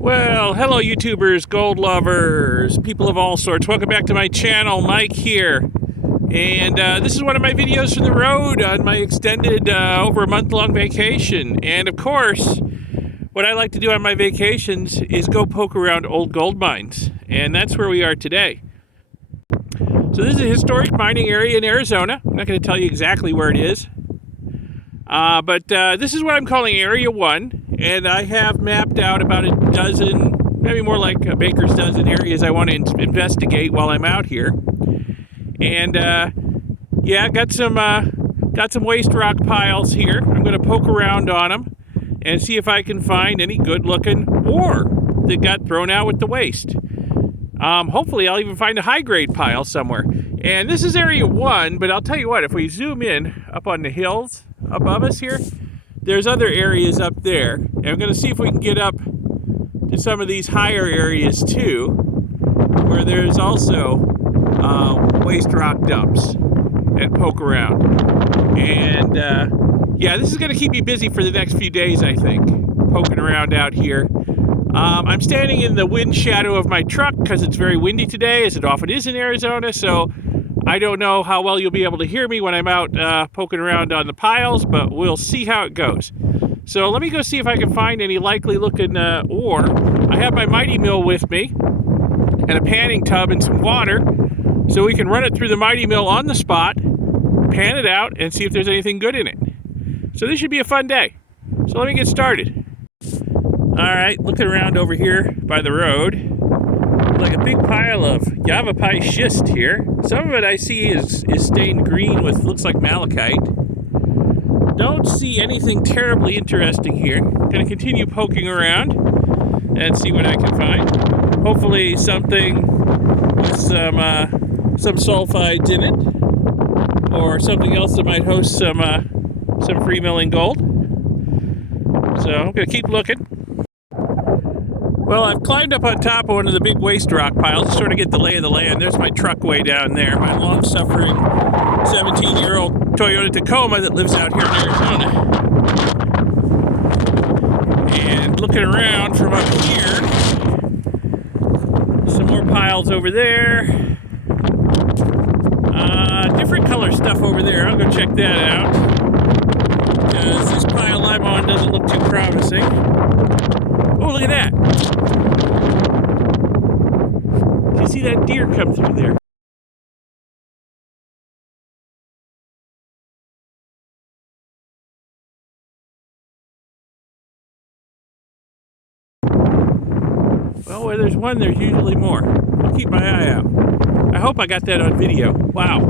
Well, hello YouTubers, gold lovers, people of all sorts. Welcome back to my channel, Mike here. And this is one of my videos from the road on my extended over a month-long vacation. And of course, what I like to do on my vacations is go poke around old gold mines. And that's where we are today. So this is a historic mining area in Arizona. I'm not going to tell you exactly where it is. But this is what I'm calling Area 1. And I have mapped out about a dozen, maybe more like a baker's dozen areas I want to investigate while I'm out here. And yeah, got some waste rock piles here. I'm going to poke around on them and see if I can find any good-looking ore that got thrown out with the waste. Hopefully I'll even find a high-grade pile somewhere. And this is Area 1, but I'll tell you what, if we zoom in up on the hills above us here, there's other areas up there. And I'm going to see if we can get up to some of these higher areas too, where there's also waste rock dumps, and poke around. And yeah, this is going to keep me busy for the next few days, I think, poking around out here. I'm standing in the wind shadow of my truck because it's very windy today, as it often is in Arizona, so I don't know how well you'll be able to hear me when I'm out poking around on the piles, but we'll see how it goes. So let me go see if I can find any likely looking ore. I have my mighty mill with me, and a panning tub and some water, so we can run it through the mighty mill on the spot, pan it out, and see if there's anything good in it. So this should be a fun day. So let me get started. Alright, looking around over here by the road, like a big pile of Yavapai schist here. Some of it I see is stained green with, looks like malachite. Don't see anything terribly interesting here. Gonna continue poking around and see what I can find. Hopefully something with some sulfides in it, or something else that might host some free milling gold. So I'm gonna keep looking. Well, I've climbed up on top of one of the big waste rock piles to sort of get the lay of the land. There's my truck way down there, my long-suffering 17-year-old Toyota Tacoma that lives out here in Arizona. And looking around from up here, some more piles over there. Different color stuff over there. I'll go check that out, because this pile I'm on doesn't look too promising. Oh, look at that. Did you see that deer come through there? Well, where there's one, there's usually more. I'll keep my eye out. I hope I got that on video. Wow.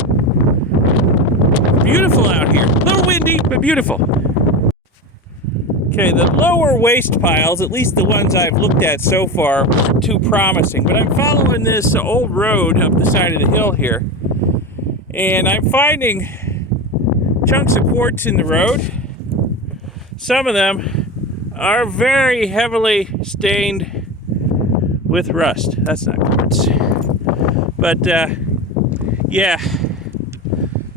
Beautiful out here. A little windy, but beautiful. Okay, the lower waste piles, at least the ones I've looked at so far, aren't too promising. But I'm following this old road up the side of the hill here, and I'm finding chunks of quartz in the road. Some of them are very heavily stained with rust. That's not quartz. But, yeah.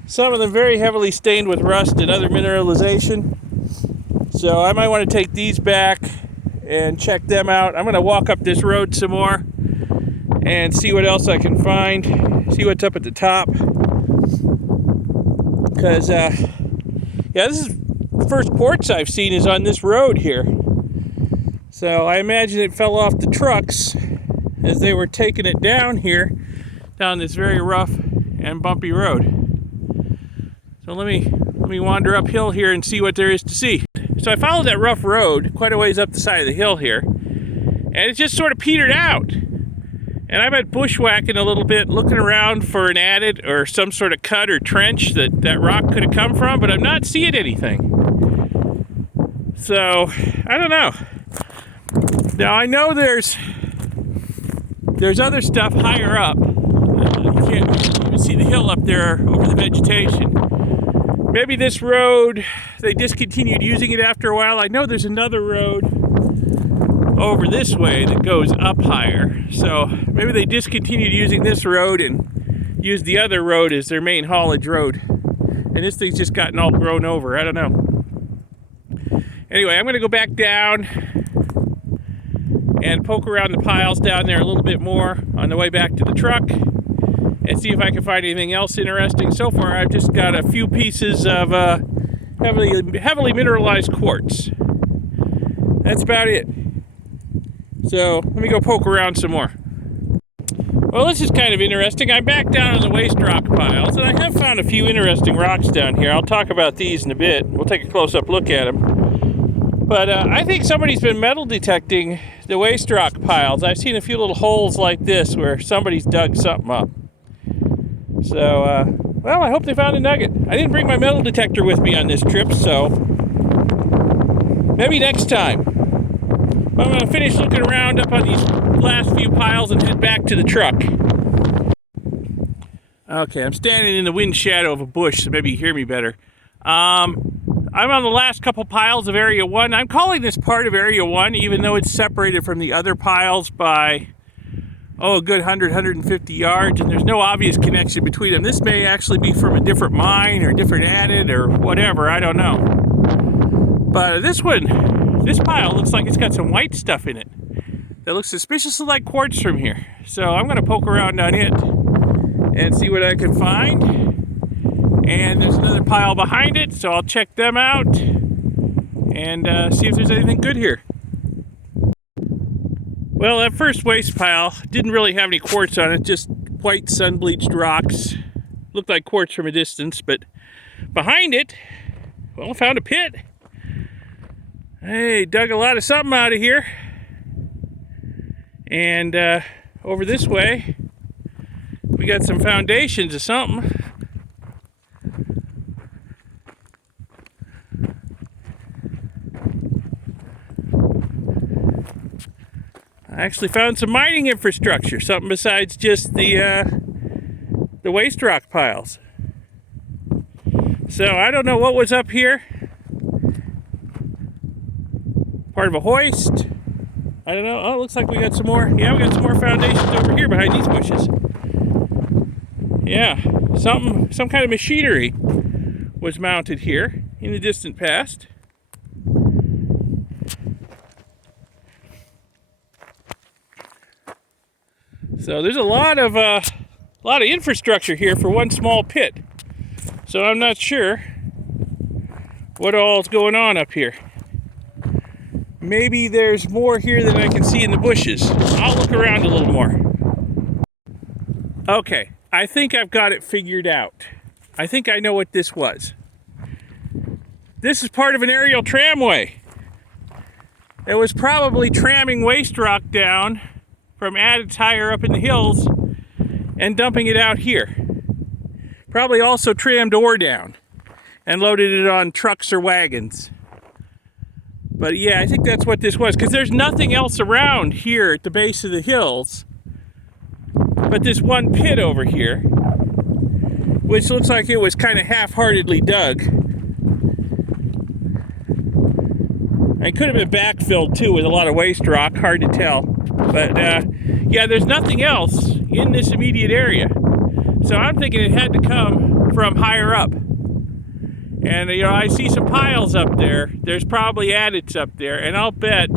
Some of them very heavily stained with rust and other mineralization. So I might want to take these back and check them out. I'm going to walk up this road some more and see what else I can find. See what's up at the top. Because, yeah, this is the first quartz I've seen is on this road here. So I imagine it fell off the trucks as they were taking it down here, down this very rough and bumpy road. So let me wander uphill here and see what there is to see. So I followed that rough road quite a ways up the side of the hill here, and it just sort of petered out. And I'm at bushwhacking a little bit, looking around for an adit or some sort of cut or trench that rock could have come from, but I'm not seeing anything. So, I don't know. Now I know there's other stuff higher up. You can't even see the hill up there over the vegetation. Maybe this road, they discontinued using it after a while. I know there's another road over this way that goes up higher. So maybe they discontinued using this road and used the other road as their main haulage road. And this thing's just gotten all grown over. I don't know. Anyway, I'm going to go back down and poke around the piles down there a little bit more on the way back to the truck and see if I can find anything else interesting. So far, I've just got a few pieces of heavily mineralized quartz. That's about it. So let me go poke around some more. Well, this is kind of interesting. I'm back down on the waste rock piles, and I have found a few interesting rocks down here. I'll talk about these in a bit. We'll take a close-up look at them. But I think somebody's been metal detecting the waste rock piles. I've seen a few little holes like this where somebody's dug something up. So, well, I hope they found a nugget. I didn't bring my metal detector with me on this trip, so maybe next time. I'm going to finish looking around up on these last few piles and head back to the truck. Okay, I'm standing in the wind shadow of a bush, so maybe you hear me better. I'm on the last couple piles of Area 1. I'm calling this part of Area 1, even though it's separated from the other piles by, a good 100, 150 yards, and there's no obvious connection between them. This may actually be from a different mine or different adit or whatever, I don't know. But this pile looks like it's got some white stuff in it that looks suspiciously like quartz from here. So I'm going to poke around on it and see what I can find. And there's another pile behind it, so I'll check them out and see if there's anything good here. Well, that first waste pile didn't really have any quartz on it, just white sun-bleached rocks. Looked like quartz from a distance, but behind it, well, I found a pit. Hey, dug a lot of something out of here. And over this way, we got some foundations of something. I actually found some mining infrastructure, something besides just the waste rock piles. So I don't know what was up here. Part of a hoist. I don't know. Oh, it looks like we got some more. Yeah, we got some more foundations over here behind these bushes. Yeah, some kind of machinery was mounted here in the distant past. So there's a lot of infrastructure here for one small pit. So I'm not sure what all's going on up here. Maybe there's more here than I can see in the bushes. I'll look around a little more. Okay, I think I've got it figured out. I think I know what this was. This is part of an aerial tramway. It was probably tramming waste rock down from adits higher up in the hills and dumping it out here. Probably also trammed ore down and loaded it on trucks or wagons. But yeah, I think that's what this was, because there's nothing else around here at the base of the hills but this one pit over here, which looks like it was kind of half-heartedly dug. It could have been backfilled too with a lot of waste rock, hard to tell. But yeah, there's nothing else in this immediate area. So I'm thinking it had to come from higher up. And you know, I see some piles up there. There's probably adits up there, and I'll bet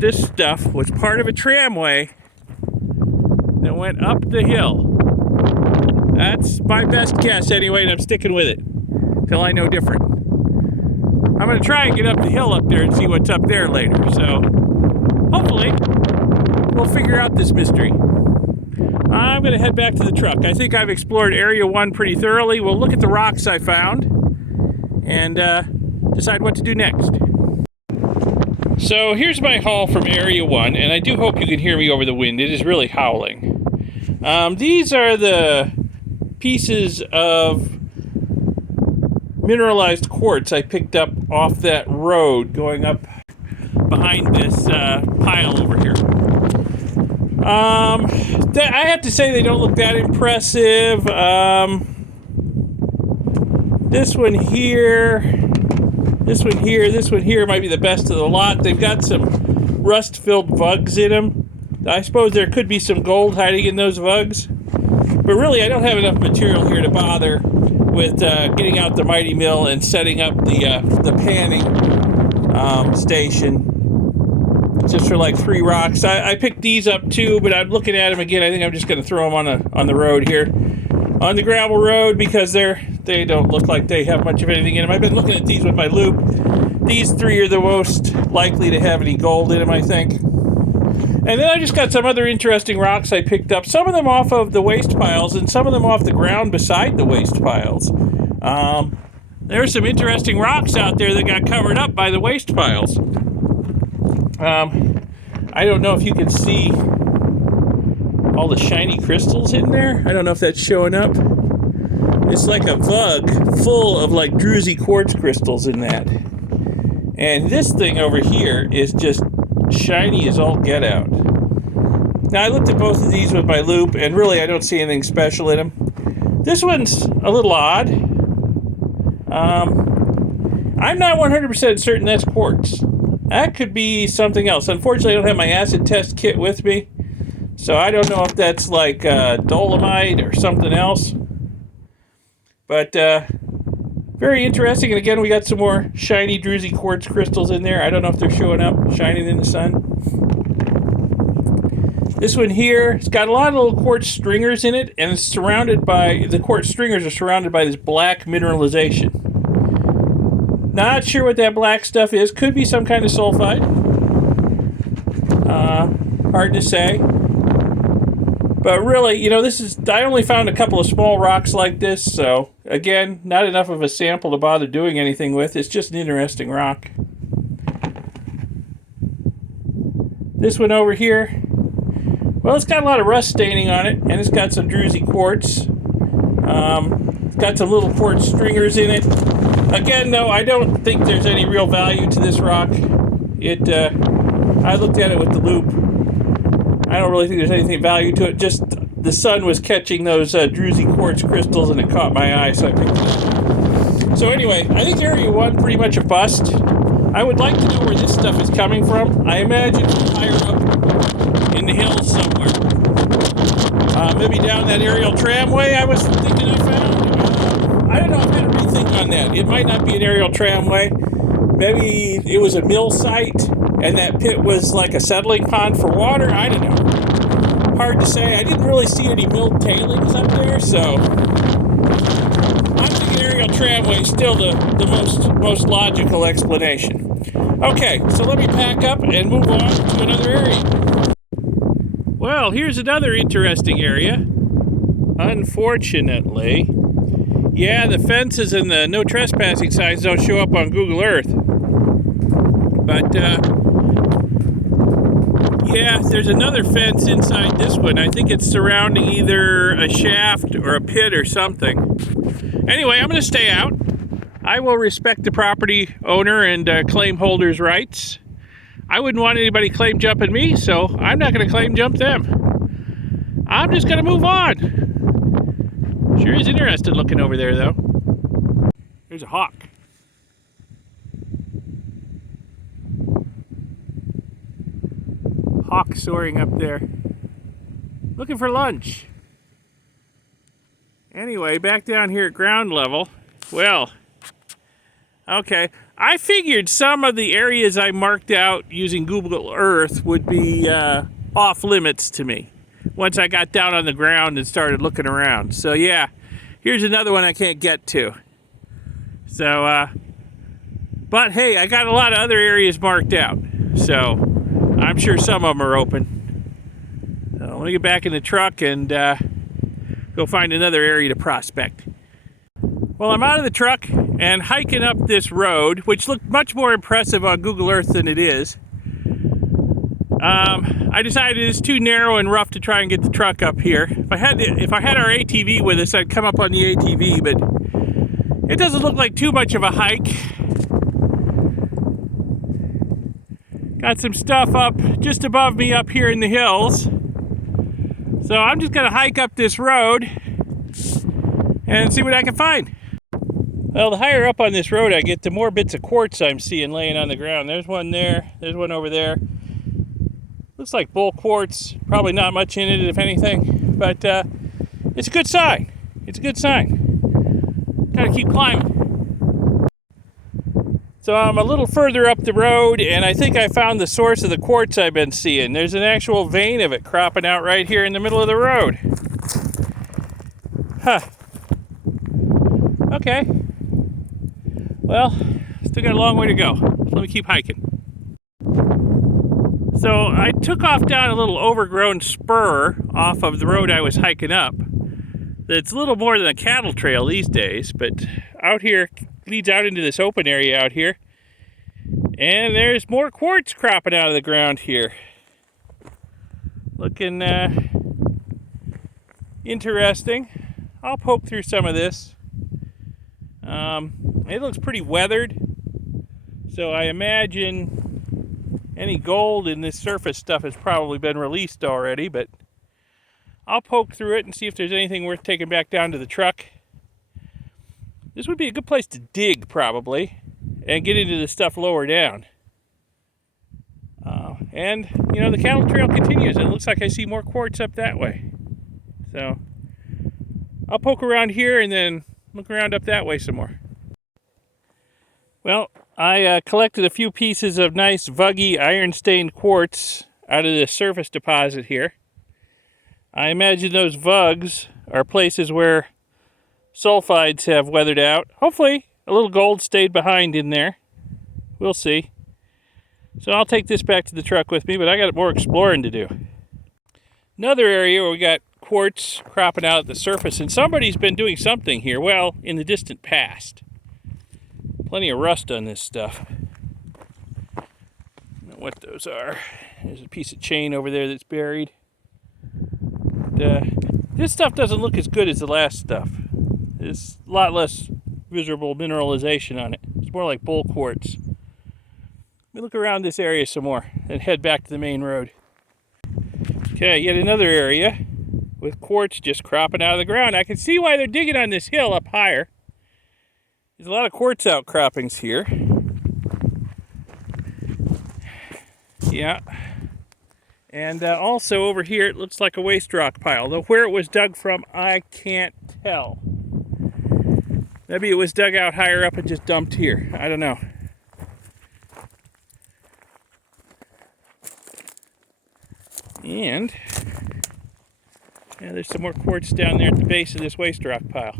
this stuff was part of a tramway that went up the hill. That's my best guess anyway, and I'm sticking with it till I know different. I'm going to try and get up the hill up there and see what's up there later. So hopefully we'll figure out this mystery. I'm going to head back to the truck. I think I've explored Area 1 pretty thoroughly. We'll look at the rocks I found and decide what to do next. So here's my haul from Area 1, and I do hope you can hear me over the wind. It is really howling. These are the pieces of mineralized quartz I picked up off that road going up behind this pile over here. I have to say they don't look that impressive. This one here might be the best of the lot. They've got some rust-filled vugs in them. I suppose there could be some gold hiding in those vugs. But really, I don't have enough material here to bother with getting out the mighty mill and setting up the panning station. just for like 3 rocks. I picked these up too, but I'm looking at them again. I think I'm just going to throw them on the road here, on the gravel road, because they don't look like they have much of anything in them. I've been looking at these with my loop. These 3 are the most likely to have any gold in them, I think. And then I just got some other interesting rocks I picked up. Some of them off of the waste piles, and some of them off the ground beside the waste piles. There are some interesting rocks out there that got covered up by the waste piles. I don't know if you can see all the shiny crystals in there. I don't know if that's showing up. It's like a vug full of like druzy quartz crystals in that. And this thing over here is just shiny as all get out. Now I looked at both of these with my loop, and really I don't see anything special in them. This one's a little odd. I'm not 100% certain that's quartz. That could be something else. Unfortunately, I don't have my acid test kit with me, so I don't know if that's like dolomite or something else. But very interesting. And again, we got some more shiny druzy quartz crystals in there. I don't know if they're showing up, shining in the sun. This one here, it's got a lot of little quartz stringers in it, and it's surrounded by, the quartz stringers are surrounded by this black mineralization. Not sure what that black stuff is. Could be some kind of sulfide. Hard to say. But really, you know, I only found a couple of small rocks like this, so again, not enough of a sample to bother doing anything with. It's just an interesting rock. This one over here, well, it's got a lot of rust staining on it, and it's got some druzy quartz. It's got some little quartz stringers in it. Again, though, I don't think there's any real value to this rock. I looked at it with the loop. I don't really think there's anything value to it. Just the sun was catching those druzy quartz crystals, and it caught my eye, so I picked it up. So anyway, I think Area 1 pretty much a bust. I would like to know where this stuff is coming from. I imagine from higher up in the hills somewhere. Maybe down that aerial tramway I was thinking I found. I don't know. I've got to rethink on that. It might not be an aerial tramway. Maybe it was a mill site, and that pit was like a settling pond for water. I don't know. Hard to say. I didn't really see any milled tailings up there, so I'm thinking aerial tramway is still the most logical explanation. Okay, so let me pack up and move on to another area. Well, here's another interesting area. Unfortunately, yeah, the fences and the no trespassing signs don't show up on Google Earth. But, yeah, there's another fence inside this one. I think it's surrounding either a shaft or a pit or something. Anyway, I'm going to stay out. I will respect the property owner and claim holder's rights. I wouldn't want anybody claim jumping me, so I'm not going to claim jump them. I'm just going to move on. Sure is interesting looking over there, though. There's a hawk. Hawk soaring up there. Looking for lunch. Anyway, back down here at ground level. Well, okay. I figured some of the areas I marked out using Google Earth would be off limits to me once I got down on the ground and started looking around. So yeah, here's another one I can't get to. So, but hey, I got a lot of other areas marked out. So I'm sure some of them are open. So let me get back in the truck and go find another area to prospect. Well, I'm out of the truck and hiking up this road, which looked much more impressive on Google Earth than it is. I decided it's too narrow and rough to try and get the truck up here. If I had our ATV with us, I'd come up on the ATV, but it doesn't look like too much of a hike. Got some stuff up just above me up here in the hills. So I'm just gonna hike up this road and see what I can find. Well, the higher up on this road I get, the more bits of quartz I'm seeing laying on the ground. There's one there, there's one over there. Looks like bull quartz, probably not much in it if anything, but it's a good sign. It's a good sign. Gotta keep climbing. So I'm a little further up the road, and I think I found the source of the quartz I've been seeing. There's an actual vein of it cropping out right here in the middle of the road. Huh. Okay. Well, still got a long way to go. Let me keep hiking. So I took off down a little overgrown spur off of the road I was hiking up. It's a little more than a cattle trail these days, but out here leads out into this open area out here. And there's more quartz cropping out of the ground here. Looking interesting. I'll poke through some of this. It looks pretty weathered, so I imagine any gold in this surface stuff has probably been released already, but I'll poke through it and see if there's anything worth taking back down to the truck. This would be a good place to dig, probably, and get into the stuff lower down. And, you know, the cattle trail continues, and it looks like I see more quartz up that way. So, I'll poke around here and then look around up that way some more. Well, I collected a few pieces of nice vuggy iron-stained quartz out of the surface deposit here. I imagine those vugs are places where sulfides have weathered out. Hopefully, a little gold stayed behind in there. We'll see. So I'll take this back to the truck with me, but I got more exploring to do. Another area where we got quartz cropping out at the surface, and somebody's been doing something here, well, in the distant past. Plenty of rust on this stuff. I don't know what those are. There's a piece of chain over there that's buried. This stuff doesn't look as good as the last stuff. There's a lot less visible mineralization on it. It's more like bull quartz. Let me look around this area some more and head back to the main road. Okay, yet another area with quartz just cropping out of the ground. I can see why they're digging on this hill up higher. There's a lot of quartz outcroppings here. Yeah. And also over here, it looks like a waste rock pile. Though where it was dug from, I can't tell. Maybe it was dug out higher up and just dumped here. I don't know. And yeah, there's some more quartz down there at the base of this waste rock pile.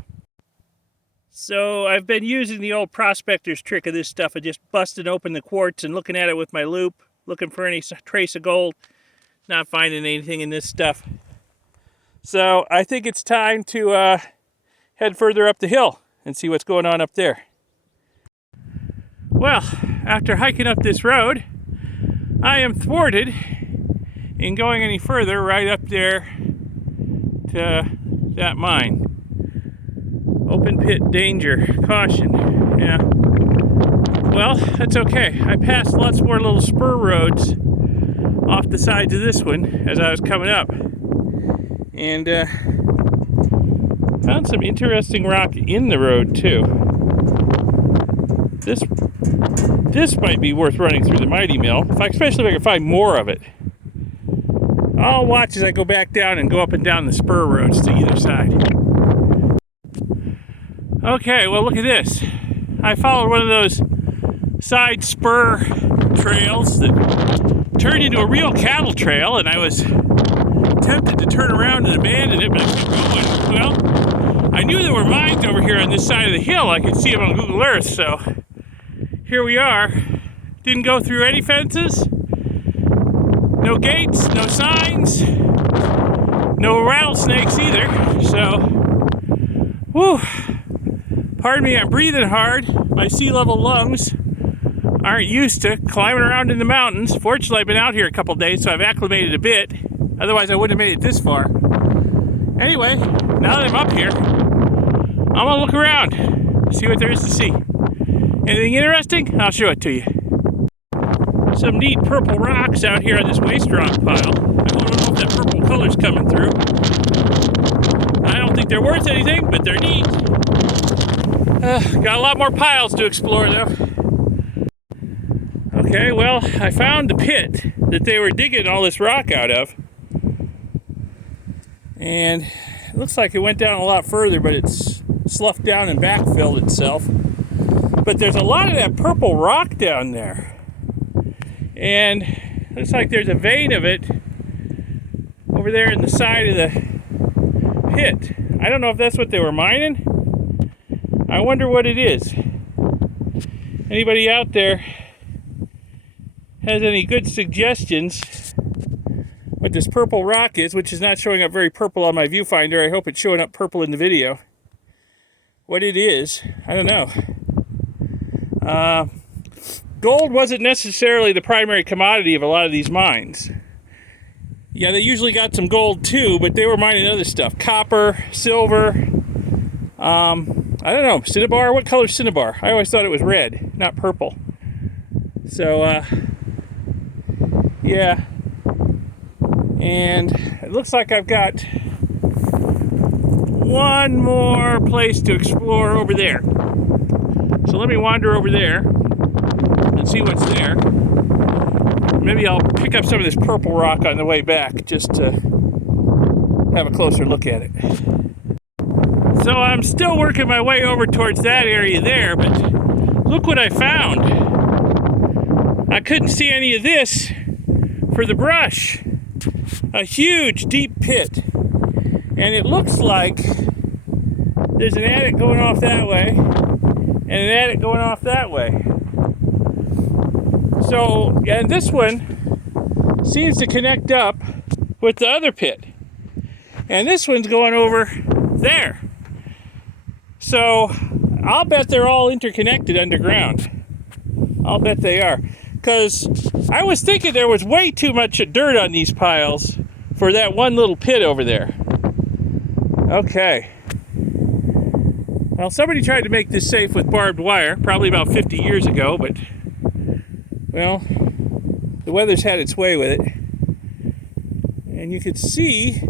So I've been using the old prospector's trick of this stuff of just busting open the quartz and looking at it with my loupe, looking for any trace of gold, not finding anything in this stuff. So I think it's time to head further up the hill and see what's going on up there. Well, after hiking up this road, I am thwarted in going any further right up there to that mine. Open pit danger, caution, yeah. Well, that's okay. I passed lots more little spur roads off the sides of this one as I was coming up. And found some interesting rock in the road too. This might be worth running through the mighty mill, especially if I can find more of it. I'll watch as I go back down and go up and down the spur roads to either side. Okay, well look at this. I followed one of those side spur trails that turned into a real cattle trail, and I was tempted to turn around and abandon it, but I kept going. Well, I knew there were mines over here on this side of the hill. I could see them on Google Earth, so here we are. Didn't go through any fences. No gates, no signs, no rattlesnakes either, so, whew, pardon me, I'm breathing hard. My sea level lungs aren't used to climbing around in the mountains. Fortunately, I've been out here a couple days, so I've acclimated a bit. Otherwise, I wouldn't have made it this far. Anyway, now that I'm up here, I'm gonna look around, see what there is to see. Anything interesting? I'll show it to you. Some neat purple rocks out here on this waste rock pile. I don't know if that purple color's coming through. I don't think they're worth anything, but they're neat. Got a lot more piles to explore though. Okay, well, I found the pit that they were digging all this rock out of. And it looks like it went down a lot further, but it's sloughed down and backfilled itself. But there's a lot of that purple rock down there. And looks like there's a vein of it over there in the side of the pit. I don't know if that's what they were mining. I wonder what it is. Anybody out there has any good suggestions what this purple rock is, which is not showing up very purple on my viewfinder. I hope it's showing up purple in the video. What it is, I don't know. Gold wasn't necessarily the primary commodity of a lot of these mines. Yeah, they usually got some gold too, but they were mining other stuff. Copper, silver, I don't know, cinnabar. What color is cinnabar? I always thought it was red, not purple. So, yeah. And it looks like I've got one more place to explore over there. So let me wander over there and see what's there. Maybe I'll pick up some of this purple rock on the way back just to have a closer look at it. So I'm still working my way over towards that area there, but look what I found. I couldn't see any of this for the brush. A huge deep pit. And it looks like there's an attic going off that way and an attic going off that way. So, and this one seems to connect up with the other pit. And this one's going over there. So, I'll bet they're all interconnected underground. I'll bet they are. Because I was thinking there was way too much dirt on these piles for that one little pit over there. Okay. Well, somebody tried to make this safe with barbed wire, probably about 50 years ago, but, well, the weather's had its way with it. And you could see,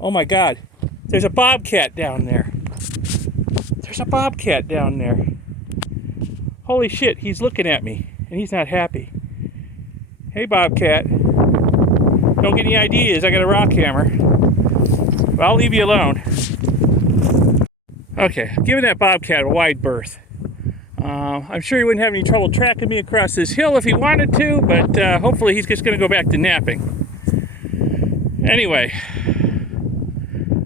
oh my God, there's a bobcat down there. There's a bobcat down there. Holy shit, he's looking at me, and he's not happy. Hey, bobcat. Don't get any ideas, I got a rock hammer. But I'll leave you alone. Okay, giving that bobcat a wide berth. I'm sure he wouldn't have any trouble tracking me across this hill if he wanted to, but hopefully he's just going to go back to napping. Anyway,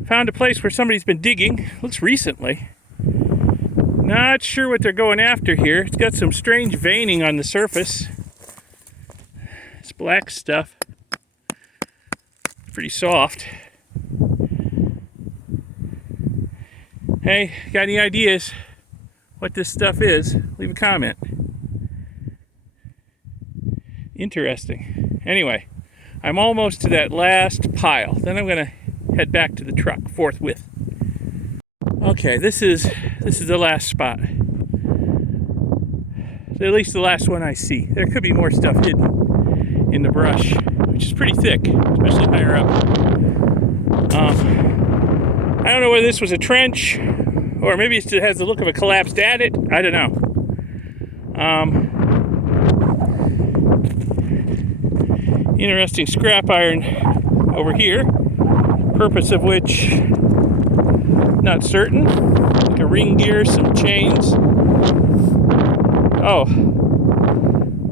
found a place where somebody's been digging. Looks recently. Not sure what they're going after here. It's got some strange veining on the surface. It's black stuff. Pretty soft. Hey, got any ideas what this stuff is? Leave a comment. Interesting. Anyway, I'm almost to that last pile. Then I'm going to head back to the truck forthwith. Okay, this is the last spot. At least the last one I see. There could be more stuff hidden in the brush, which is pretty thick, especially higher up. I don't know whether this was a trench, or maybe it has the look of a collapsed adit. I don't know. Interesting scrap iron over here. Purpose of which, not certain. Like a ring gear, some chains. Oh,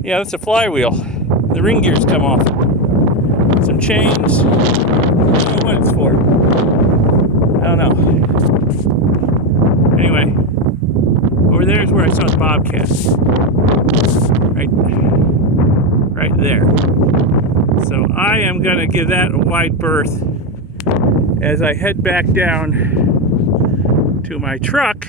yeah, that's a flywheel. The ring gears come off. Some chains. I don't know what it's for. I don't know. Anyway, over there is where I saw the bobcat. Right there. So I am going to give that a wide berth as I head back down to my truck,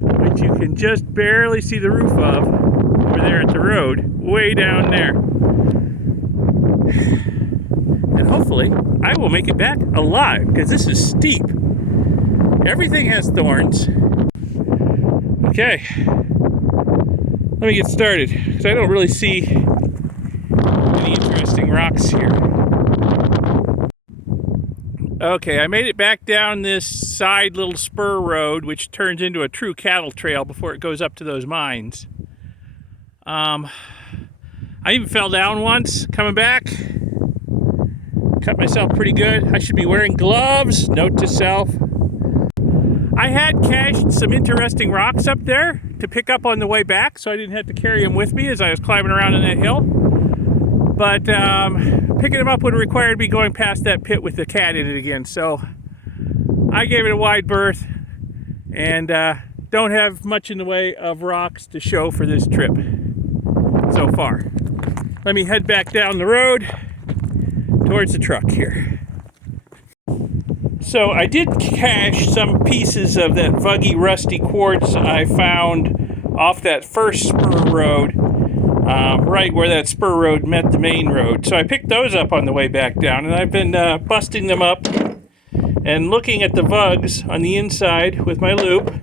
which you can just barely see the roof of over there at the road, way down there. And hopefully I will make it back alive, because this is steep. Everything has thorns. Okay, let me get started, because I don't really see any interesting rocks here. Okay, I made it back down this side little spur road, which turns into a true cattle trail before it goes up to those mines. I even fell down once coming back. Cut myself pretty good. I should be wearing gloves. Note to self. I had cached some interesting rocks up there to pick up on the way back, so I didn't have to carry him with me as I was climbing around on that hill. But picking him up would require me going past that pit with the cat in it again. So I gave it a wide berth and don't have much in the way of rocks to show for this trip so far. Let me head back down the road towards the truck here. So I did cache some pieces of that vuggy rusty quartz I found off that first spur road, right where that spur road met the main road. So I picked those up on the way back down, and I've been busting them up and looking at the vugs on the inside with my loupe.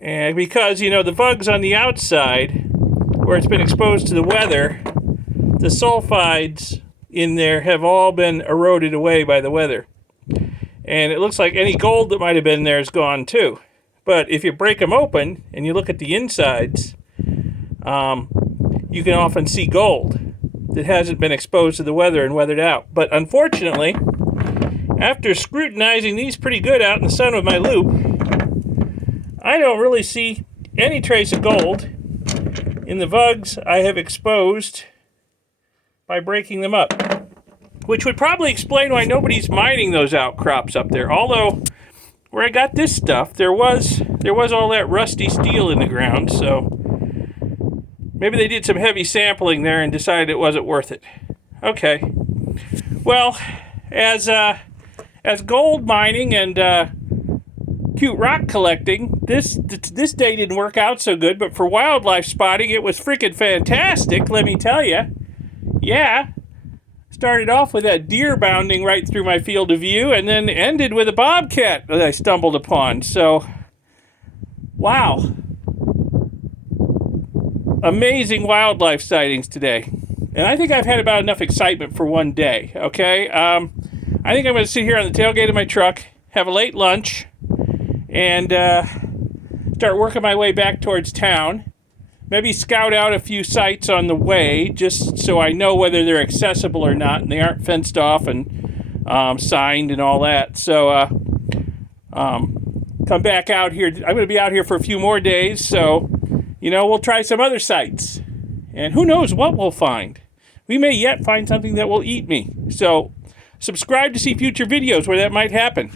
And because, you know, the vugs on the outside, where it's been exposed to the weather, the sulfides in there have all been eroded away by the weather. And it looks like any gold that might have been there is gone too. But if you break them open and you look at the insides, you can often see gold that hasn't been exposed to the weather and weathered out. But unfortunately, after scrutinizing these pretty good out in the sun with my loupe, I don't really see any trace of gold in the vugs I have exposed by breaking them up. Which would probably explain why nobody's mining those outcrops up there. Although, where I got this stuff, there was all that rusty steel in the ground, so maybe they did some heavy sampling there and decided it wasn't worth it. Okay. Well, as gold mining and cute rock collecting, this day didn't work out so good, but for wildlife spotting, it was freaking fantastic, let me tell you. Yeah. Started off with that deer bounding right through my field of view, and then ended with a bobcat that I stumbled upon. So, wow. Amazing wildlife sightings today. And I think I've had about enough excitement for one day, okay? I think I'm going to sit here on the tailgate of my truck, have a late lunch, and start working my way back towards town. Maybe scout out a few sites on the way, just so I know whether they're accessible or not, and they aren't fenced off and signed and all that. So come back out here. I'm going to be out here for a few more days, so, you know, we'll try some other sites. And who knows what we'll find. We may yet find something that will eat me. So subscribe to see future videos where that might happen.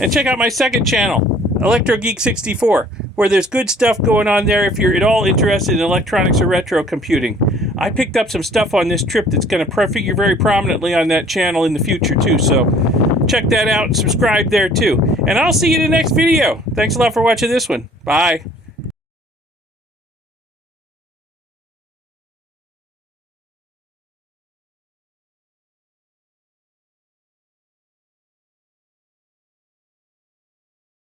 And check out my second channel, Electro Geek 64. Where there's good stuff going on there if you're at all interested in electronics or retro computing. I picked up some stuff on this trip that's going to figure very prominently on that channel in the future too, so check that out and subscribe there too. And I'll see you in the next video. Thanks a lot for watching this one. Bye.